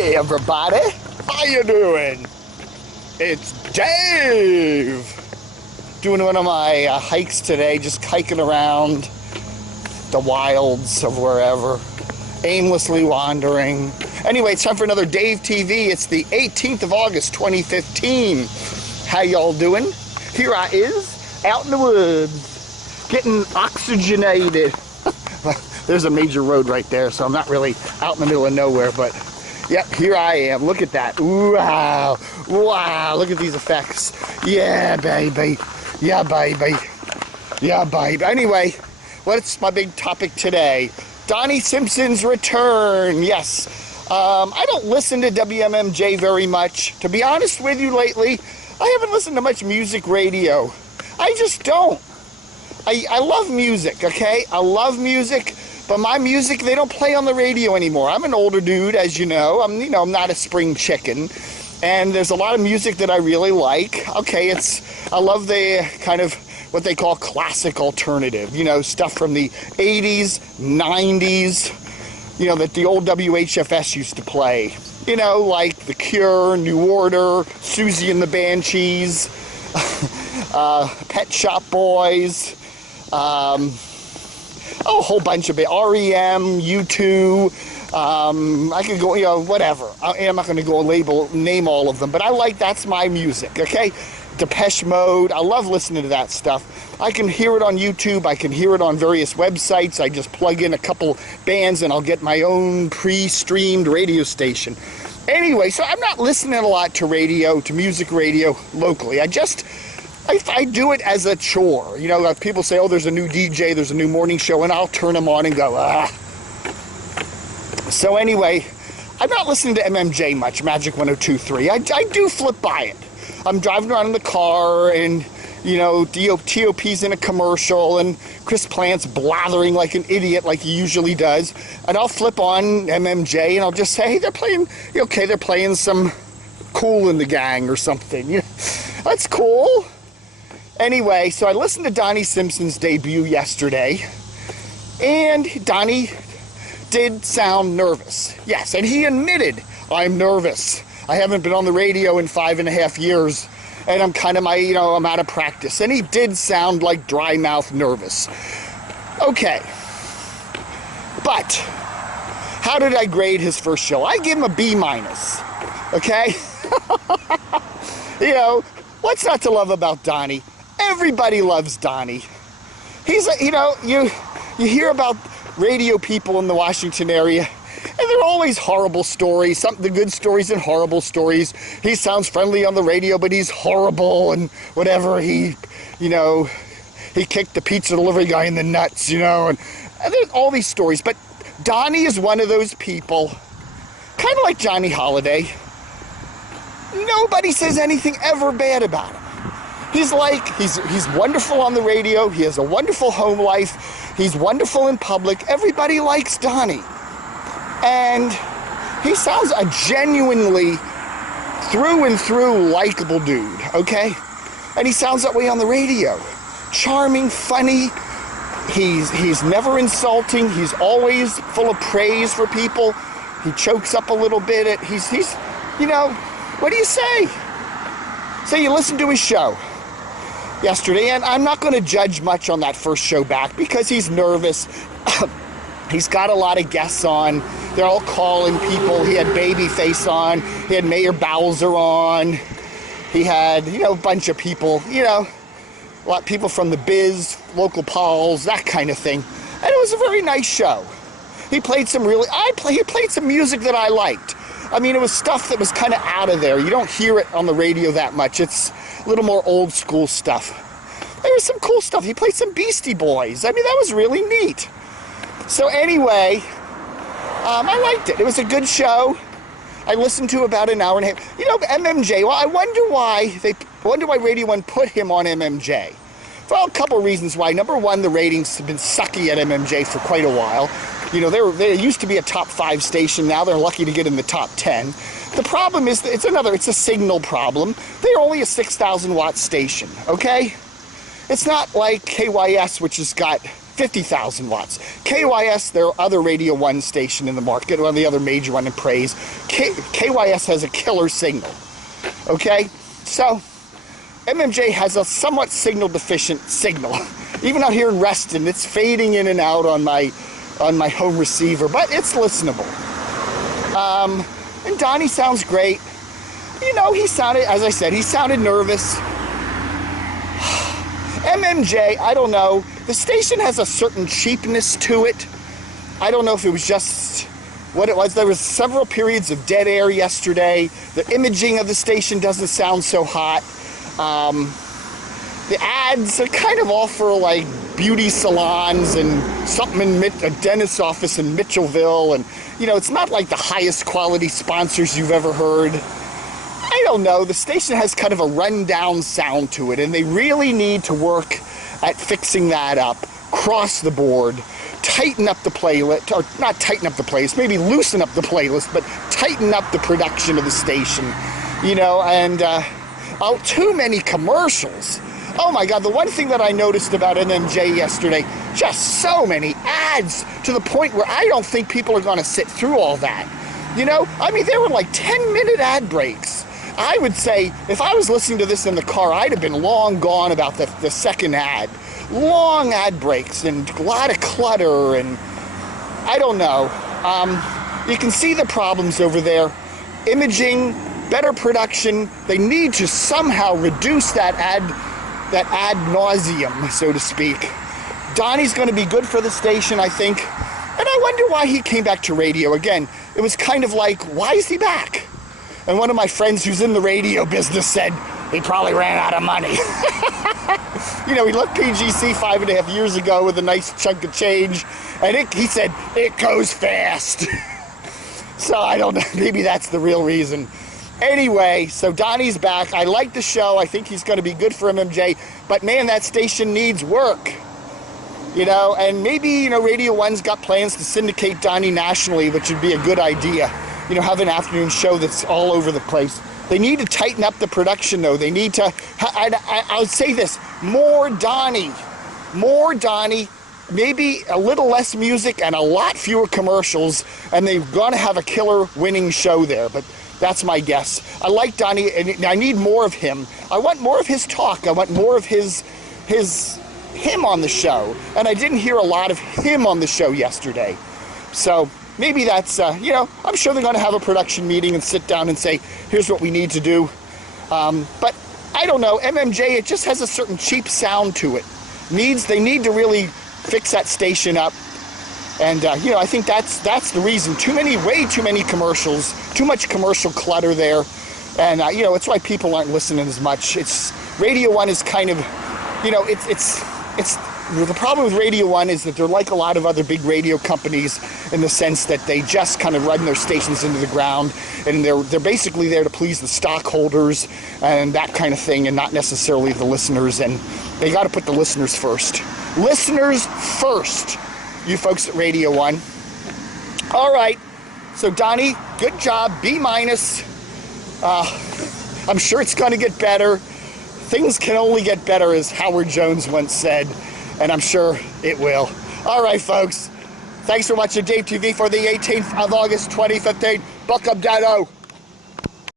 Hey everybody, how you doing? It's Dave! Doing one of my hikes today, just hiking around the wilds of wherever, aimlessly wandering. Anyway, it's time for another Dave TV. It's the 18th of August, 2015. How y'all doing? Here I is, out in the woods, getting oxygenated. There's a major road right there, so I'm not really out in the middle of nowhere, but yep, here I am. Look at that. Wow. Wow. Look at these effects. Yeah, baby. Yeah, baby. Yeah, baby. Anyway, what's my big topic today? Donnie Simpson's return. Yes. I don't listen to WMMJ very much. To be honest with you lately, I haven't listened to much music radio. I just don't. I love music, okay? I love music. But my music, they don't play on the radio anymore. I'm an older dude, as you know. I'm not a spring chicken. And there's a lot of music that I really like. Okay, I love the kind of what they call classic alternative. You know, stuff from the 80s, 90s, you know, that the old WHFS used to play. You know, like The Cure, New Order, Susie and the Banshees, Pet Shop Boys, a whole bunch of it. REM, U2, I could go, you know, whatever. I'm not going to go name all of them, but that's my music, okay? Depeche Mode, I love listening to that stuff. I can hear it on YouTube, I can hear it on various websites. I just plug in a couple bands and I'll get my own pre-streamed radio station. Anyway, so I'm not listening a lot to radio, to music radio locally. I do it as a chore. You know, people say, oh, there's a new DJ, there's a new morning show, and I'll turn them on and go, ah. So anyway, I'm not listening to MMJ much, Majic 102.3. I do flip by it. I'm driving around in the car, and, you know, TOP's in a commercial, and Chris Plant's blathering like an idiot like he usually does, and I'll flip on MMJ, and I'll just say, hey, they're playing, okay, they're playing some Kool in the Gang or something. You know, that's cool. Anyway, so I listened to Donnie Simpson's debut yesterday, and Donnie did sound nervous. Yes, and he admitted, I'm nervous. I haven't been on the radio in 5.5 years, and I'm kind of I'm out of practice. And he did sound like dry mouth nervous. Okay, but how did I grade his first show? I give him a B-, okay? You know, what's not to love about Donnie? Everybody loves Donnie. He's you know, you hear about radio people in the Washington area, and they're always horrible stories, the good stories and horrible stories. He sounds friendly on the radio, but he's horrible and whatever. He kicked the pizza delivery guy in the nuts, you know, and there's all these stories. But Donnie is one of those people, kind of like Johnny Holiday. Nobody says anything ever bad about him. He's wonderful on the radio. He has a wonderful home life. He's wonderful in public. Everybody likes Donnie. And he sounds a genuinely, through and through, likable dude, okay? And he sounds that way on the radio. Charming, funny. He's never insulting. He's always full of praise for people. He chokes up a little bit. He's you know, what do you say? So you listen to his show yesterday, and I'm not going to judge much on that first show back because he's nervous. He's got a lot of guests on. They're all calling people. He had Babyface on. He had Mayor Bowser on. He had, you know, a bunch of people, you know, a lot of people from the biz, local pals, that kind of thing. And it was a very nice show. He played some he played some music that I liked. I mean, it was stuff that was kind of out of there. You don't hear it on the radio that much. It's a little more old school stuff. There was some cool stuff. He played some Beastie Boys. I mean, that was really neat. So anyway, I liked it. It was a good show. I listened to about an hour and a half. You know, MMJ, well, I wonder why Radio 1 put him on MMJ. Well, a couple of reasons why. Number one, the ratings have been sucky at MMJ for quite a while. You know, they used to be a top 5 station. Now they're lucky to get in the top 10. The problem is that it's a signal problem. They're only a 6,000 watt station, okay? It's not like KYS, which has got 50,000 watts. KYS, their other Radio 1 station in the market, one of the other major one in praise, KYS has a killer signal. Okay? So, MMJ has a somewhat signal deficient signal. Even out here in Reston, it's fading in and out on my home receiver, but it's listenable. And Donnie sounds great. You know, he sounded, as I said, he sounded nervous. MMJ, I don't know. The station has a certain cheapness to it. I don't know if it was just what it was. There was several periods of dead air yesterday. The imaging of the station doesn't sound so hot. The ads are kind of all for like beauty salons and something in a dentist's office in Mitchellville, and you know, it's not like the highest quality sponsors you've ever heard. I don't know, the station has kind of a rundown sound to it, and they really need to work at fixing that up across the board, tighten up the playlist, or not tighten up the playlist, maybe loosen up the playlist, but tighten up the production of the station, you know, and too many commercials. Oh my God, the one thing that I noticed about MMJ yesterday, just so many ads to the point where I don't think people are going to sit through all that. You know, I mean, there were like 10-minute ad breaks. I would say if I was listening to this in the car, I'd have been long gone about the second ad. Long ad breaks and a lot of clutter, and I don't know. You can see the problems over there. Imaging, better production. They need to somehow reduce that ad nauseum, so to speak. Donnie's going to be good for the station, I think. And I wonder why he came back to radio. Again, it was kind of like, why is he back? And one of my friends who's in the radio business said, he probably ran out of money. You know, he left PGC 5.5 years ago with a nice chunk of change. And he said, it goes fast. So I don't know, maybe that's the real reason. Anyway, so Donnie's back. I like the show. I think he's going to be good for MMJ. But man, that station needs work. You know, and maybe, you know, Radio 1's got plans to syndicate Donnie nationally, which would be a good idea. You know, have an afternoon show that's all over the place. They need to tighten up the production, though. They need to, I'll say this, more Donnie, maybe a little less music and a lot fewer commercials, and they're going to have a killer winning show there. But that's my guess. I like Donnie, and I need more of him. I want more of his talk. I want more of him on the show. And I didn't hear a lot of him on the show yesterday. So maybe that's, you know, I'm sure they're going to have a production meeting and sit down and say, here's what we need to do. But I don't know, MMJ, it just has a certain cheap sound to it. They need to really fix that station up. And, you know, I think that's the reason. Way too many commercials, too much commercial clutter there. And, you know, it's why people aren't listening as much. Radio 1 is kind of, you know, the problem with Radio 1 is that they're like a lot of other big radio companies in the sense that they just kind of run their stations into the ground, and they're basically there to please the stockholders and that kind of thing, and not necessarily the listeners. And they got to put the listeners first. Listeners first, you folks at Radio 1. All right, so Donnie, good job, B-. I'm sure it's going to get better. Things can only get better, as Howard Jones once said, and I'm sure it will. All right, folks. Thanks for watching Dave TV for the 18th of August, 2015. Buck up, Dado.